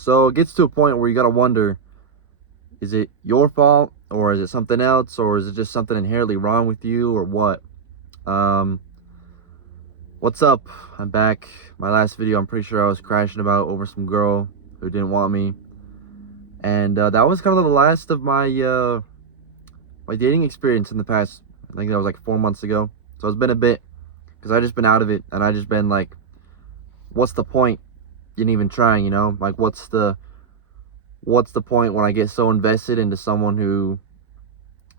So it gets to a point where you gotta wonder, is it your fault or is it something else, or is it just something inherently wrong with you, or what? Um, what's up? I'm back. My last video, I'm pretty sure I was crashing about over some girl who didn't want me, and that was kind of the last of my dating experience in the past. I think that was like 4 months ago. So it's been a bit because I just been out of it, and I just been like, what's the point in even trying? Like what's the point when I get so invested into someone who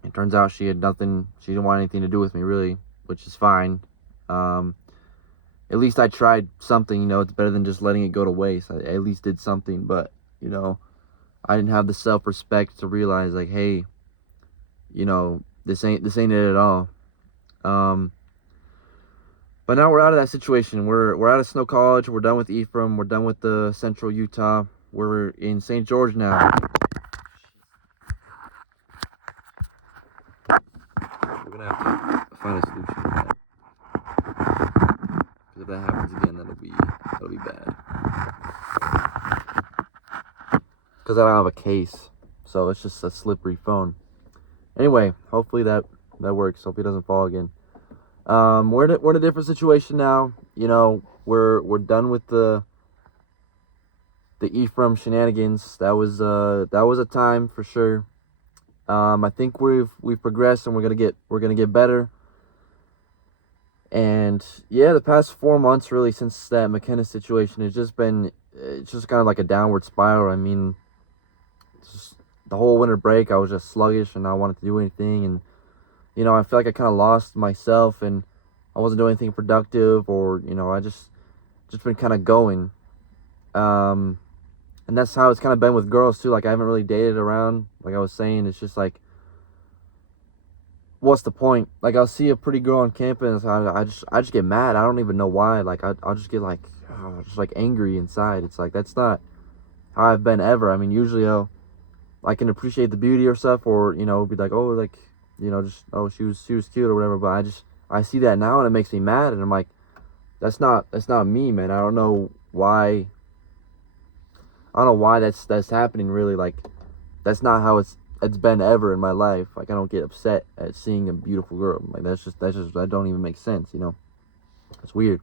it turns out she had nothing, she didn't want anything to do with me really, which is fine. Um, at least I tried something. It's better than just letting it go to waste. I at least did something, but you know, I didn't have the self-respect to realize like, hey, this ain't it at all. Um, but now we're out of that situation. We're out of Snow College. We're done with Ephraim. We're done with the Central Utah. We're in St. George now. We're gonna have to find a solution to that. Because if that happens again, that'll be bad. Because I don't have a case, so it's just a slippery phone. Anyway, hopefully that works. Hope he doesn't fall again. We're in a different situation now. We're done with the Ephraim shenanigans. That was a time for sure. I think we've progressed, and we're gonna get better. And yeah, the past 4 months really since that McKenna situation, it's just kind of like a downward spiral. I mean, just the whole winter break, I was just sluggish and not wanting to do anything, and I feel like I kind of lost myself, and I wasn't doing anything productive, or I just been kind of going. And that's how it's kind of been with girls too. Like, I haven't really dated around. Like I was saying, it's just like, what's the point? Like, I'll see a pretty girl on campus, I just get mad. I don't even know why. Like, I'll just get like, just like angry inside. It's like, that's not how I've been ever. I mean, usually I can appreciate the beauty or stuff, or be like, oh, like, just, oh, she was cute or whatever. But I see that now, and it makes me mad, and I'm like, that's not me, man. I don't know why. I don't know why that's happening, really. Like, that's not how it's been ever in my life. Like, I don't get upset at seeing a beautiful girl. Like, that's just that don't even make sense. It's weird.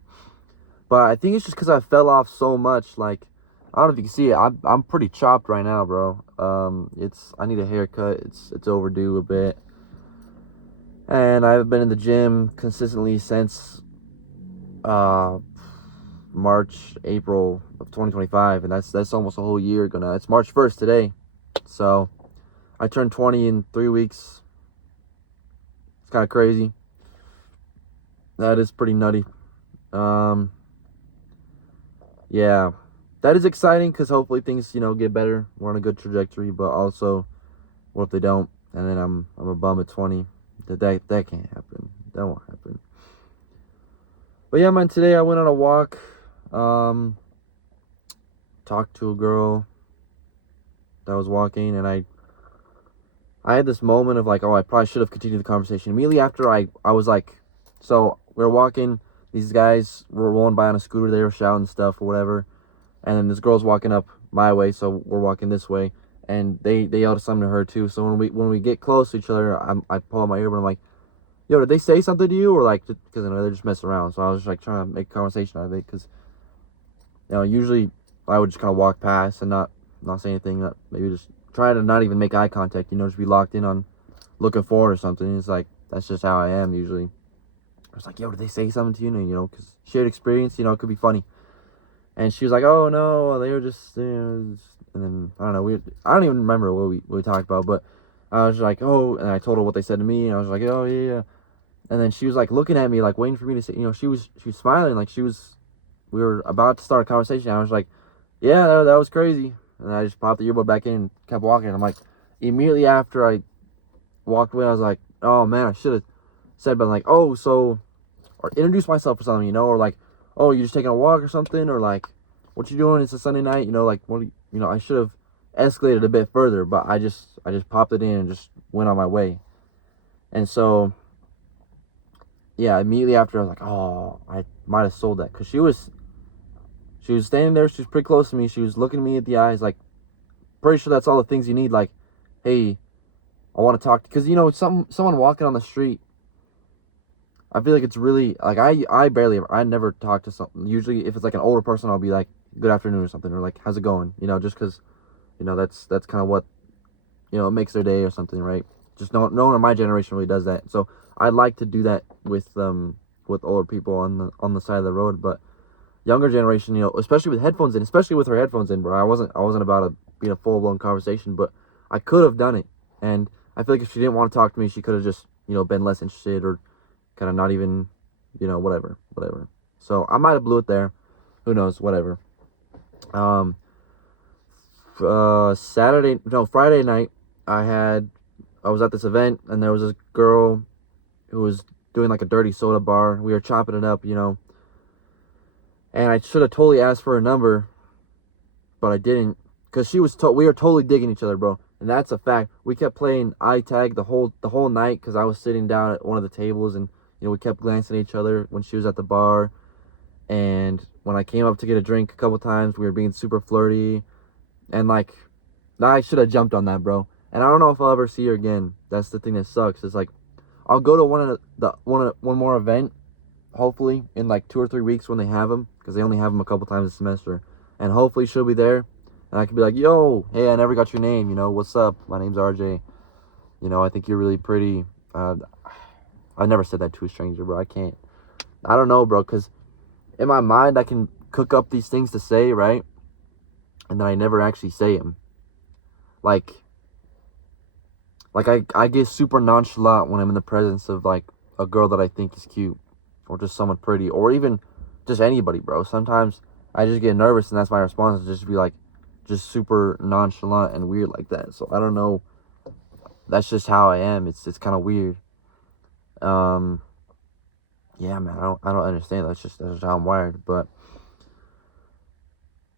But I think it's just because I fell off so much. Like, I don't know if you can see it. I'm pretty chopped right now, bro. I need a haircut. It's overdue a bit, and I haven't been in the gym consistently since March, April of 2025, and that's almost a whole year ago now. It's March 1st today, so I turned 20 in 3 weeks. It's kind of crazy. That is pretty nutty. Yeah, that is exciting because hopefully things get better. We're on a good trajectory, but also, what if they don't? And then I'm a bum at 20. That can't happen. That won't happen. But yeah, man, today I went on a walk. Talked to a girl that was walking, and I had this moment of like, oh, I probably should have continued the conversation. Immediately after, I was like, so we were walking, these guys were rolling by on a scooter, they were shouting stuff or whatever, and then this girl's walking up my way, so we're walking this way, and they yelled something to her too. So when we get close to each other, I pull out my earbud, I'm like, yo, did they say something to you? Or like, because they're just messing around. So I was just like trying to make a conversation out of it, because usually I would just kind of walk past and not say anything. Maybe just try to not even make eye contact. Just be locked in on looking forward or something. It's like, that's just how I am usually. I was like, yo, did they say something to you? And, because shared experience, it could be funny. And she was like, oh no, they were just, and then I don't know. I don't even remember what we talked about, but I was like, oh, and I told her what they said to me, and I was like, oh yeah. And then she was like looking at me, like waiting for me to say, she was smiling, like we were about to start a conversation. I was like, yeah, that was crazy. And I just popped the earbud back in and kept walking. I'm like, immediately after I walked away, I was like, oh man, I should have said, but like, oh, so, or introduce myself or something, or like, oh, you're just taking a walk or something, or like, what you doing? It's a Sunday night, like, what, I should have escalated a bit further, but I just popped it in and just went on my way. And so, yeah, immediately after, I was like, oh, I might have sold that, because she was She was standing there. She was pretty close to me. She was looking me at the eyes, like, pretty sure that's all the things you need. Like, hey, I want to talk. Because, you know, someone walking on the street, I feel like it's really, like, I never talk to some. Usually, if it's like an older person, I'll be like, good afternoon or something. Or like, how's it going? You know, just because, you know, that's kind of what, you know, it makes their day or something, right? Just no one in my generation really does that. So I'd like to do that with older people on the side of the road. But younger generation, you know, especially with headphones in, especially with her headphones in, bro. I wasn't about to be in a full blown conversation, but I could have done it. And I feel like if she didn't want to talk to me, she could have just, you know, been less interested or kind of not even, you know, whatever. So I might have blew it there. Who knows? Whatever. Friday night, I was at this event, and there was this girl who was doing like a dirty soda bar. We were chopping it up, you know, and I should have totally asked for her number, but I didn't, because we were totally digging each other, bro, and that's a fact. We kept playing eye tag the whole night, because I was sitting down at one of the tables, and, you know, we kept glancing at each other when she was at the bar, and when I came up to get a drink a couple times, we were being super flirty, and like, I should have jumped on that, bro. And I don't know if I'll ever see her again. That's the thing that sucks. It's like, I'll go to one more event, hopefully in like 2 or 3 weeks when they have them, because they only have them a couple times a semester, and hopefully she'll be there, and I can be like, yo, hey, I never got your name, you know, what's up? My name's RJ. You know, I think you're really pretty. I never said that to a stranger, bro. I can't. I don't know, bro, because in my mind I can cook up these things to say, right? And then I never actually say them. Like I get super nonchalant when I'm in the presence of like a girl that I think is cute, or just someone pretty, or even just anybody, bro. Sometimes I just get nervous, and that's my response, is just be like, just super nonchalant and weird like that. So I don't know. That's just how I am. It's kind of weird. Yeah, man. I don't understand. That's just how I'm wired. But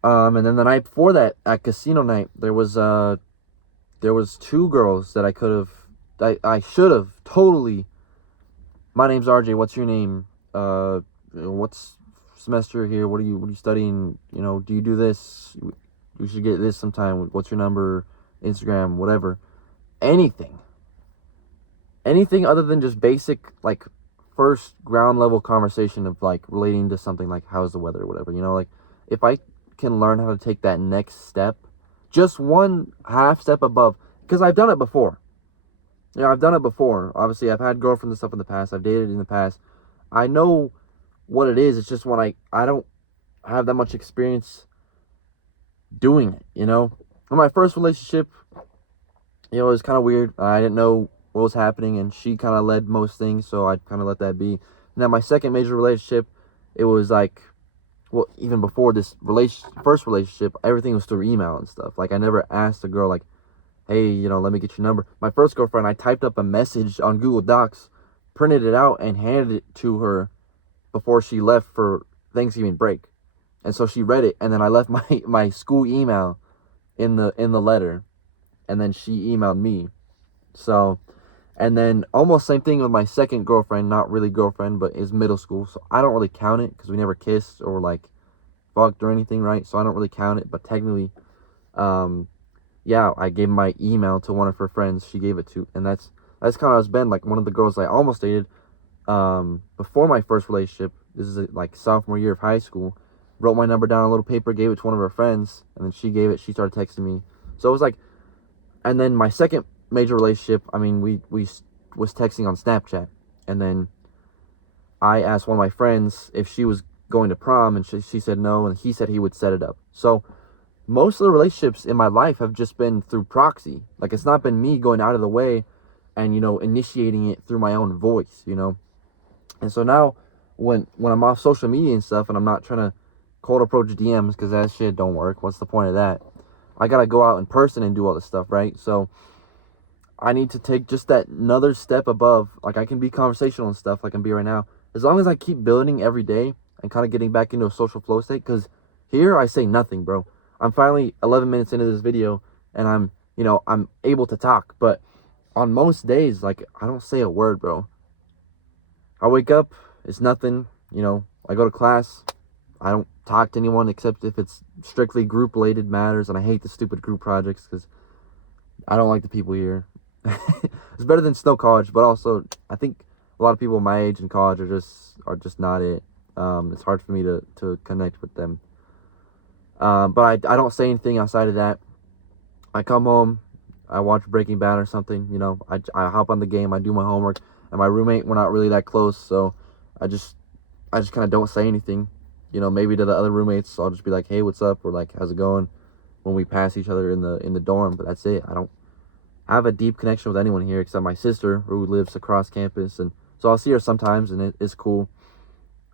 and then the night before that, at casino night, there was two girls that I should have totally. My name's RJ. What's your name? What's semester here? What are you studying? You know, do you do this? You should get this sometime. What's your number? Instagram, whatever. Anything other than just basic, like, first ground level conversation of like relating to something like how's the weather or whatever, you know, like, if I can learn how to take that next step, just one half step above, because I've done it before. You know, I've done it before. Obviously, I've had girlfriends and stuff in the past. I've dated in the past. I know what it is. It's just when I don't have that much experience doing it, you know. In my first relationship, you know, it was kind of weird. I didn't know what was happening, and she kind of led most things, so I kind of let that be. Now, my second major relationship, it was like, well, even before this first relationship, everything was through email and stuff. Like, I never asked a girl, like, hey, you know, let me get your number. My first girlfriend, I typed up a message on Google Docs, printed it out, and handed it to her before she left for Thanksgiving break. And so she read it, and then I left my school email in the letter, and then she emailed me. So, and then almost same thing with my second girlfriend, not really girlfriend, but is middle school. So I don't really count it, because we never kissed or like fucked or anything, right? So I don't really count it, but technically, yeah, I gave my email to one of her friends. She gave it to, and that's kind of how it's been. Like, one of the girls I almost dated, before my first relationship, this is like sophomore year of high school, wrote my number down on a little paper, gave it to one of her friends, and then she started texting me. So it was like, and then my second major relationship, I mean, we was texting on Snapchat, and then I asked one of my friends if she was going to prom, and she said no, and he said he would set it up. So most of the relationships in my life have just been through proxy. Like, it's not been me going out of the way and, you know, initiating it through my own voice, you know. And so now when I'm off social media and stuff, and I'm not trying to cold approach DMs, because that shit don't work. What's the point of that? I gotta go out in person and do all this stuff, right? So I need to take just that another step above. Like, I can be conversational and stuff, like I can be right now, as long as I keep building every day and kind of getting back into a social flow state. Because here I say nothing, bro. I'm finally 11 minutes into this video, and I'm able to talk. But on most days, like, I don't say a word, bro. I wake up, it's nothing, you know. I go to class, I don't talk to anyone except if it's strictly group related matters, and I hate the stupid group projects because I don't like the people here. It's better than Snow College, but also I think a lot of people my age in college are just not it. It's hard for me to connect with them. But I don't say anything outside of that. I come home, I watch Breaking Bad or something. I hop on the game, I do my homework, and my roommate, we're not really that close, so I just kind of don't say anything. Maybe to the other roommates, I'll just be like, "Hey, what's up?" or like, "How's it going?" when we pass each other in the dorm. But that's it. I don't have a deep connection with anyone here except my sister, who lives across campus, and so I'll see her sometimes, and it's cool.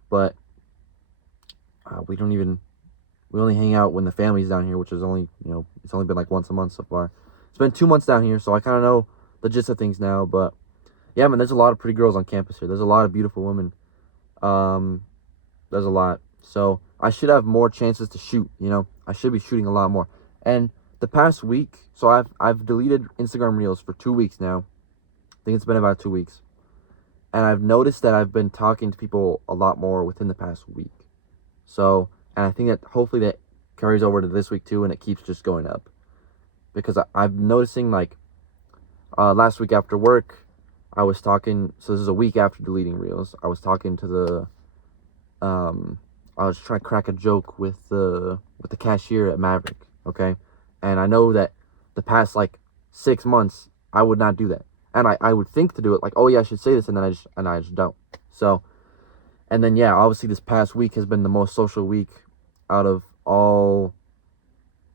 But we only hang out when the family's down here, which is only it's only been like once a month so far. It's been 2 months down here, so I kind of know the gist of things now. But yeah, man, there's a lot of pretty girls on campus here. There's a lot of beautiful women. There's a lot. So I should have more chances to shoot. I should be shooting a lot more. And the past week, so I've deleted Instagram Reels for 2 weeks now. I think it's been about 2 weeks. And I've noticed that I've been talking to people a lot more within the past week. So, and I think that hopefully that carries over to this week too, and it keeps just going up. Because I'm noticing, like, last week after work, I was talking, so this is a week after deleting Reels, I was talking to I was trying to crack a joke with the cashier at Maverick, okay? And I know that the past, like, 6 months, I would not do that. And I would think to do it, like, oh yeah, I should say this, and then I just don't. So, and then yeah, obviously this past week has been the most social week out of all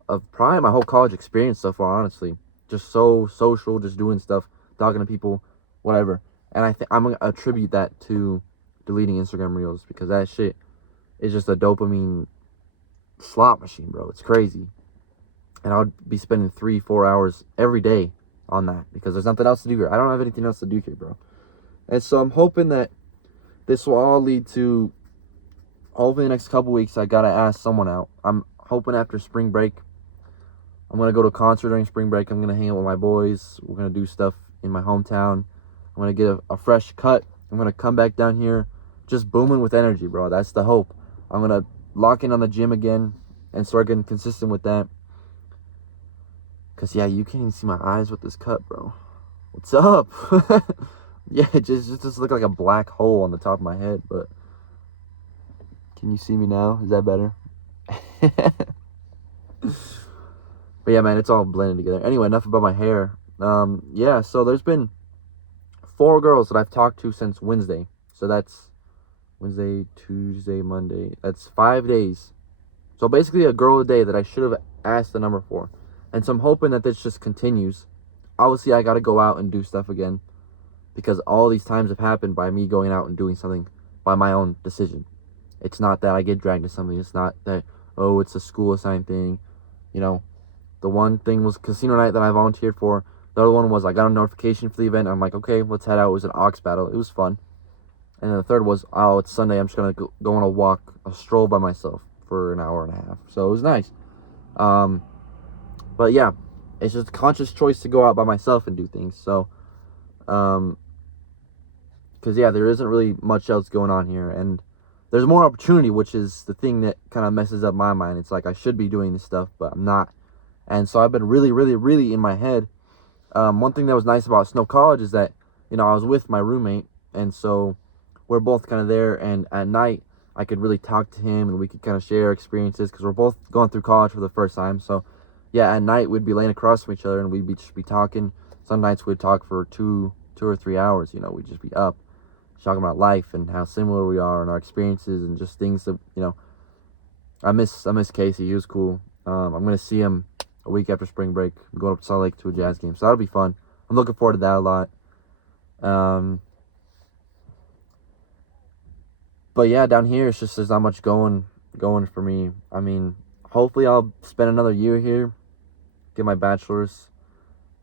of probably my whole college experience so far, honestly. Just so social, just doing stuff, talking to people, whatever. And I'm gonna attribute that to deleting Instagram Reels, because that shit is just a dopamine slot machine, bro. It's crazy. And I would be spending 3-4 hours every day on that, because there's nothing else to do here. I don't have anything else to do here, bro. And so I'm hoping that this will all lead to, hopefully the next couple weeks, I gotta ask someone out. I'm hoping after spring break, I'm gonna go to a concert during spring break. I'm gonna hang out with my boys. We're gonna do stuff in my hometown. I'm gonna get a fresh cut. I'm gonna come back down here just booming with energy, bro. That's the hope. I'm gonna lock in on the gym again and start getting consistent with that. Cause yeah, you can't even see my eyes with this cut, bro. What's up? Yeah, it just look like a black hole on the top of my head. But can you see me now? Is that better? But yeah, man, it's all blended together. Anyway, enough about my hair. Yeah, so there's been 4 girls that I've talked to since Wednesday. So that's Wednesday, Tuesday, Monday. That's 5 days. So basically a girl a day that I should have asked the number for. And so I'm hoping that this just continues. Obviously, I got to go out and do stuff again, because all these times have happened by me going out and doing something by my own decision. It's not that I get dragged to something. It's not that, oh, it's a school assigned thing. The one thing was casino night that I volunteered for. The other one was I got a notification for the event. I'm like, okay, let's head out. It was an ox battle. It was fun. And then the third was, oh, it's Sunday. I'm just going to go on a stroll by myself for an hour and a half. So it was nice. But yeah, it's just a conscious choice to go out by myself and do things. So, because yeah, there isn't really much else going on here. And there's more opportunity, which is the thing that kind of messes up my mind. It's like I should be doing this stuff, but I'm not. And so I've been really, really, really in my head. One thing that was nice about Snow College is that, I was with my roommate, and so we're both kind of there, and at night I could really talk to him, and we could kind of share experiences, because we're both going through college for the first time. So yeah, at night we'd be laying across from each other, and we'd just be talking. Some nights we'd talk for 2 or 3 hours. We'd just be up talking about life and how similar we are and our experiences and just things that, I miss Casey. He was cool. I'm gonna see him a week after spring break. I'm going up to Salt Lake to a Jazz game, so that'll be fun. I'm looking forward to that a lot. But yeah, down here it's just there's not much going for me. I mean, hopefully I'll spend another year here, get my bachelor's.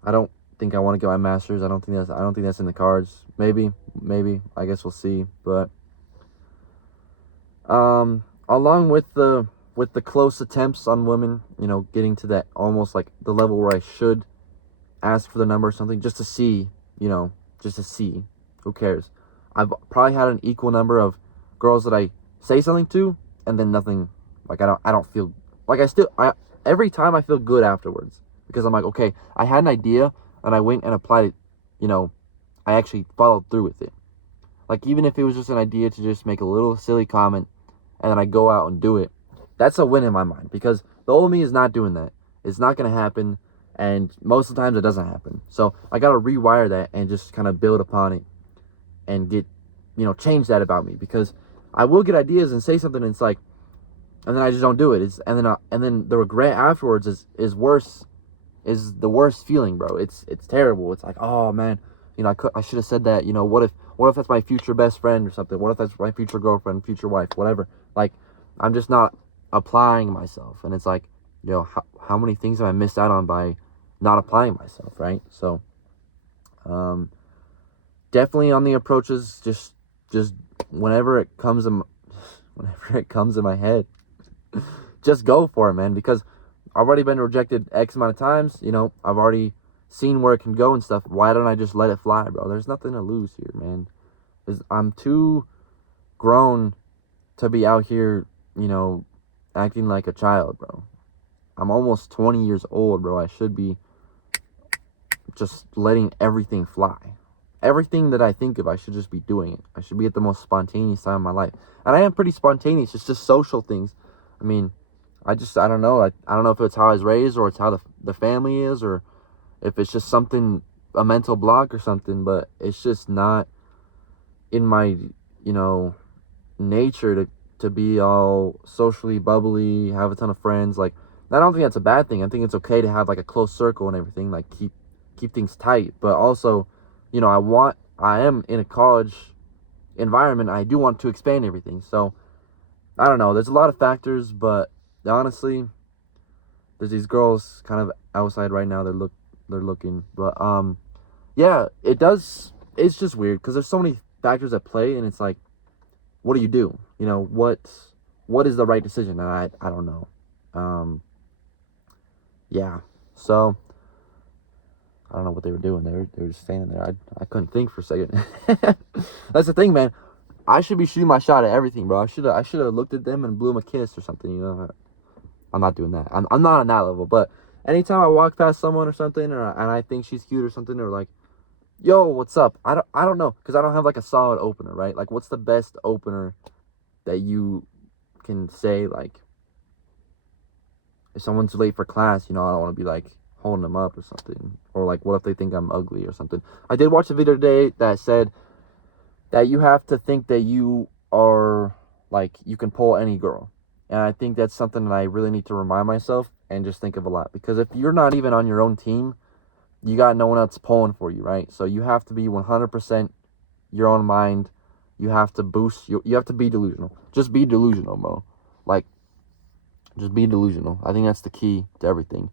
I don't think I want to get my master's. I don't think that's in the cards. Maybe. I guess we'll see. But along with the close attempts on women, getting to that almost like the level where I should ask for the number or something, just to see, just to see. Who cares? I've probably had an equal number of girls that I say something to, and then nothing Like I don't feel like I every time I feel good afterwards because I'm like, okay, I had an idea and I went and applied it, you know, I actually followed through with it. Like even if it was just an idea to just make a little silly comment and then I go out and do it, that's a win in my mind because the old me is not doing that. It's not going to happen, and most of the times it doesn't happen. So I got to rewire that and just kind of build upon it and get, change that about me because I will get ideas and say something and it's like, and then I just don't do it. And then the regret afterwards is worse, is the worst feeling, bro. It's terrible. It's like, oh man, I should have said that. What if that's my future best friend or something? What if that's my future girlfriend, future wife, whatever? Like, I'm just not applying myself, and it's like, how many things have I missed out on by not applying myself, right? So, definitely on the approaches, just whenever it comes in my head, just go for it, man, because I've already been rejected X amount of times. I've already seen where it can go and stuff. Why don't I just let it fly, bro? There's nothing to lose here, man. I'm too grown to be out here, acting like a child, bro. I'm almost 20 years old, bro. I should be just letting everything fly. Everything that I think of, I should just be doing it. I should be at the most spontaneous time of my life. And I am pretty spontaneous. It's just social things. I mean, I don't know. I don't know if it's how I was raised or it's how the family is or if it's just something, a mental block or something, but it's just not in my, nature to be all socially bubbly, have a ton of friends. Like, I don't think that's a bad thing. I think it's okay to have like a close circle and everything, like keep things tight. But also, I am in a college environment. I do want to expand everything. So I don't know. There's a lot of factors, but honestly, there's these girls kind of outside right now. They're looking, but yeah, it's just weird because there's so many factors at play, and it's like, what do you do? What is the right decision? And I don't know. Yeah. So I don't know what they were doing. They were just standing there. I couldn't think for a second. That's the thing, man. I should be shooting my shot at everything, bro. I should have looked at them and blew them a kiss or something. I'm not doing that. I'm not on that level. But anytime I walk past someone or something, and I think she's cute or something, or like, yo, what's up? I don't know, because I don't have like a solid opener, right? Like, what's the best opener that you can say? Like, if someone's late for class, I don't want to be like holding them up or something, or like, what if they think I'm ugly or something? I did watch a video today that said that you have to think that you are like, you can pull any girl. And I think that's something that I really need to remind myself and just think of a lot. Because if you're not even on your own team, you got no one else pulling for you, right? So you have to be 100% your own mind. You have to you have to be delusional. Just be delusional, bro. Like, just be delusional. I think that's the key to everything.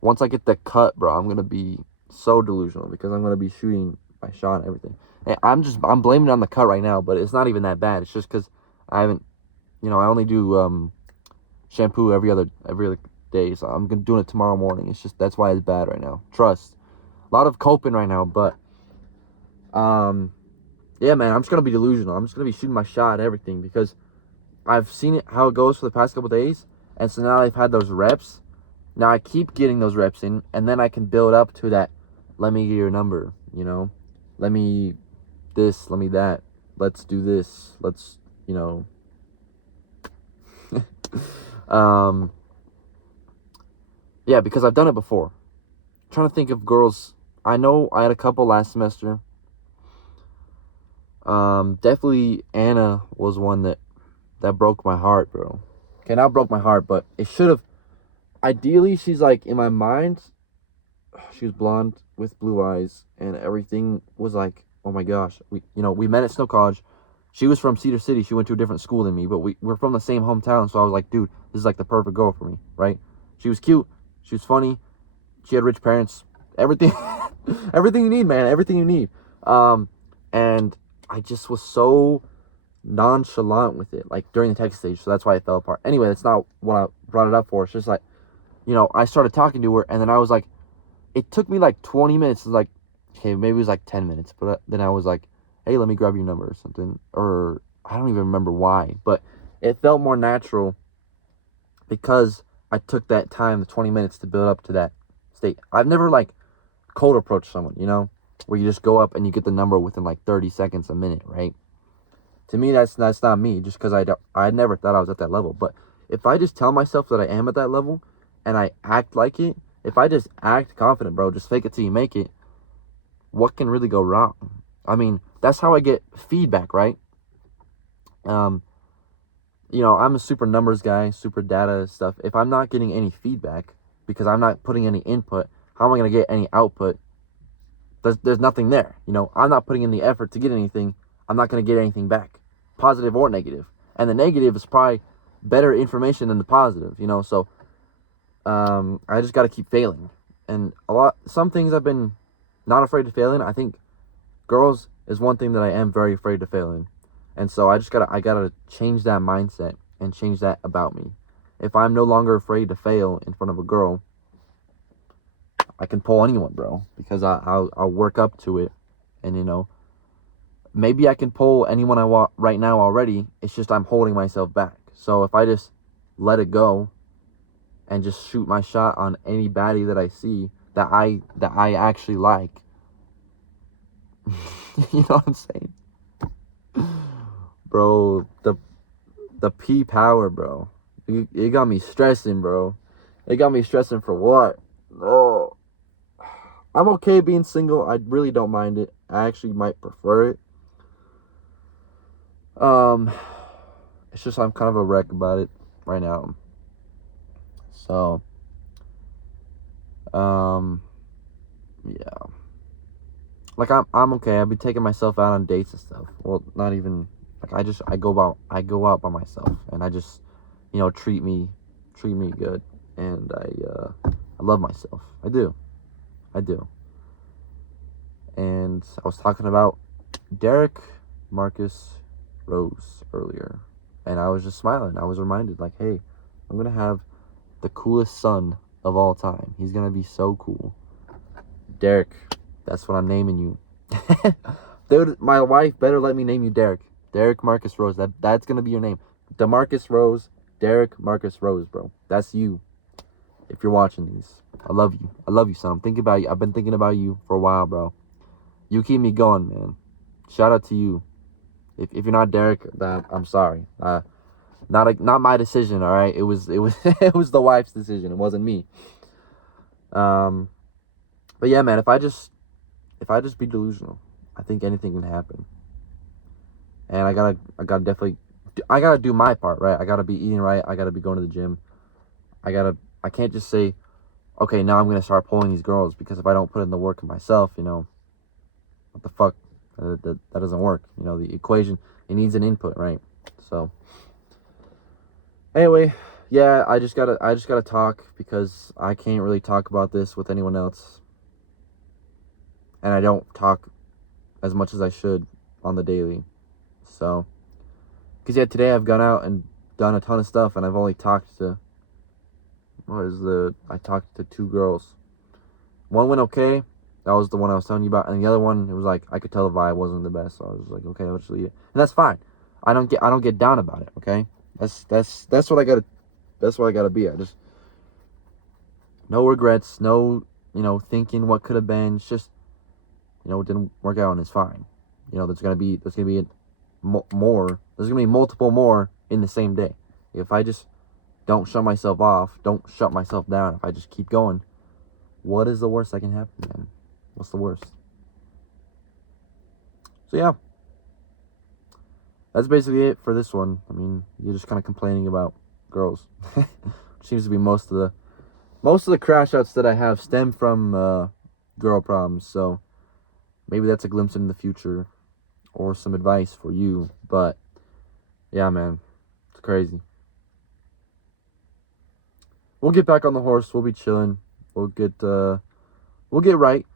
Once I get the cut, bro, I'm going to be so delusional because I'm going to be shooting my shot and everything. And I'm blaming it on the cut right now, but it's not even that bad. It's just because I haven't, I only do shampoo every other day, so I'm doing it tomorrow morning. It's just, that's why it's bad right now. Trust. A lot of coping right now, but yeah, man, I'm just gonna be delusional. I'm just gonna be shooting my shot at everything because I've seen it how it goes for the past couple days, and so now I've had those reps. Now I keep getting those reps in, and then I can build up to that. Let me get your number, let me this, let me that. Let's do this. Let's, yeah, because I've done it before. I'm trying to think of girls. I know I had a couple last semester. Definitely Anna was one that broke my heart, bro. Okay, not broke my heart, but it should have. Ideally, she's like, in my mind, she was blonde with blue eyes, and everything was like, oh my gosh. We met at Snow College. She was from Cedar City. She went to a different school than me, but we're from the same hometown. So I was like, dude, this is like the perfect girl for me, right? She was cute. She was funny. She had rich parents. Everything, everything you need, man. Everything you need. And I just was so nonchalant with it, like during the text stage. So that's why it fell apart. Anyway, that's not what I brought it up for. It's just like, I started talking to her, and then I was like, it took me like 20 minutes. It was like, okay, maybe it was like 10 minutes. But then I was like, hey, let me grab your number or something. Or I don't even remember why. But it felt more natural because I took that time, the 20 minutes to build up to that state. I've never like cold approached someone, you know, where you just go up and you get the number within like 30 seconds, a minute, right? To me, that's not me, just because I never thought I was at that level. But if I just tell myself that I am at that level and I act like it, if I just act confident, bro, just fake it till you make it, what can really go wrong? I mean, that's how I get feedback, right? You know, I'm a super numbers guy, super data stuff. If I'm not getting any feedback because I'm not putting any input, how am I going to get any output? There's nothing there. You know, I'm not putting in the effort to get anything. I'm not going to get anything back, positive or negative. And the negative is probably better information than the positive, you know? So I just got to keep failing. And some things I've been not afraid to fail in. I think girls is one thing that I am very afraid to fail in. And so I gotta change that mindset and change that about me. If I'm no longer afraid to fail in front of a girl, I can pull anyone, bro, because I'll work up to it. And, you know, maybe I can pull anyone I want right now already. It's just I'm holding myself back. So if I just let it go and just shoot my shot on any baddie that I see that I actually like, you know what I'm saying? Bro, the P power, bro. It got me stressing, bro. It got me stressing for what? Oh, I'm okay being single. I really don't mind it. I actually might prefer it. It's just I'm kind of a wreck about it right now. So, yeah. Like I'm okay. I've been taking myself out on dates and stuff. Well, not even like I go out by myself and I just, you know, treat me good, and I love myself. I do. And I was talking about Derek Marcus Rose earlier, and I was just smiling. I was reminded, like, hey, I'm gonna have the coolest son of all time. He's gonna be so cool. Derek, that's what I'm naming you. Dude, my wife better let me name you Derek. Derek Marcus Rose. That's gonna be your name. DeMarcus Rose. Derek Marcus Rose, bro. That's you. If you're watching these, I love you. I love you, son. I'm thinking about you. I've been thinking about you for a while, bro. You keep me going, man. Shout out to you. If you're not Derek, then I'm sorry. Not my decision. All right. It was it was the wife's decision. It wasn't me. But yeah, man. If I just be delusional, I think anything can happen. And I gotta do my part, right? I gotta be eating right. I gotta be going to the gym. I can't just say, okay, now I'm gonna start pulling these girls, because if I don't put in the work of myself, you know, what the fuck? That doesn't work. You know, the equation, it needs an input, right? So anyway, yeah, I just gotta talk, because I can't really talk about this with anyone else. And I don't talk as much as I should on the daily. So, because yeah, today I've gone out and done a ton of stuff, and I've only talked to, I talked to 2 girls. One went okay. That was the one I was telling you about. And the other one, it was like, I could tell the vibe wasn't the best. So I was like, okay, I'll just leave it. And that's fine. I don't get down about it, okay? That's what I gotta be. I just, no regrets, no, you know, thinking what could have been. It's just, you know, it didn't work out, and it's fine. You know, there's gonna be more. There's gonna be multiple more in the same day. If I just don't shut myself off, don't shut myself down, if I just keep going, what is the worst that can happen, man? What's the worst? So yeah, that's basically it for this one. I mean, you're just kind of complaining about girls. Seems to be most of the crash outs that I have stem from girl problems. So maybe that's a glimpse into the future, or some advice for you. But yeah, man, it's crazy. We'll get back on the horse. We'll be chilling. We'll get right.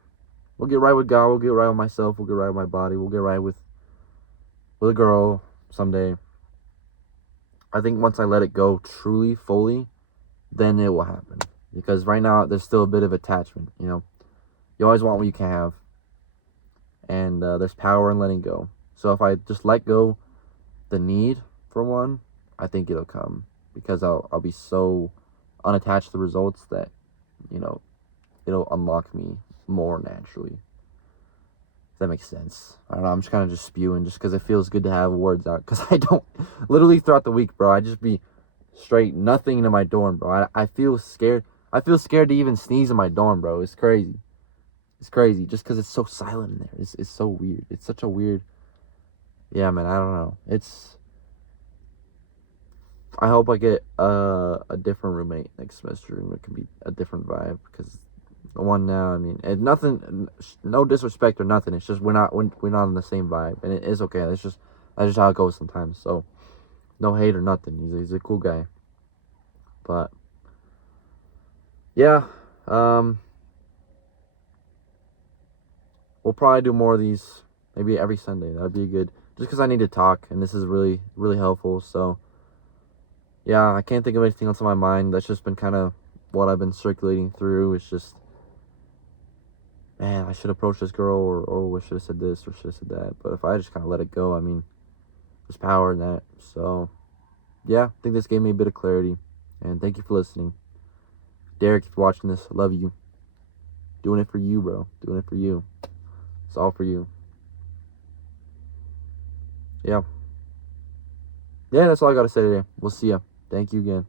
We'll get right with God. We'll get right with myself. We'll get right with my body. We'll get right with a girl someday. I think once I let it go truly, fully, then it will happen. Because right now, there's still a bit of attachment, you know. You always want what you can have. And there's power in letting go. So if I just let go the need for one, I think it'll come. because I'll be so unattached to the results that, you know, it'll unlock me more naturally. If that makes sense. I don't know. I'm just kind of just spewing just because it feels good to have words out. Because I don't, literally throughout the week, bro, I just be straight nothing in my dorm, bro. I feel scared. I feel scared to even sneeze in my dorm, bro. It's crazy. It's crazy just because it's so silent in there. It's so weird. It's such a weird. Yeah, man. I don't know. I hope I get a different roommate next semester and it can be a different vibe because the one now, I mean, and nothing, no disrespect or nothing. It's just we're not on the same vibe, and it is okay. That's just how it goes sometimes. So no hate or nothing. He's a cool guy, but yeah, we'll probably do more of these maybe every Sunday. That'd be good. Just because I need to talk, and this is really really helpful. So yeah, I can't think of anything else on my mind. That's just been kind of what I've been circulating through. It's just, man, I should approach this girl, or oh, I should have said this, or should have said that. But if I just kind of let it go, I mean, there's power in that. So, yeah, I think this gave me a bit of clarity. And thank you for listening. Derek, if you're watching this, I love you. Doing it for you, bro. Doing it for you. It's all for you. Yeah. Yeah, that's all I got to say today. We'll see ya. Thank you again.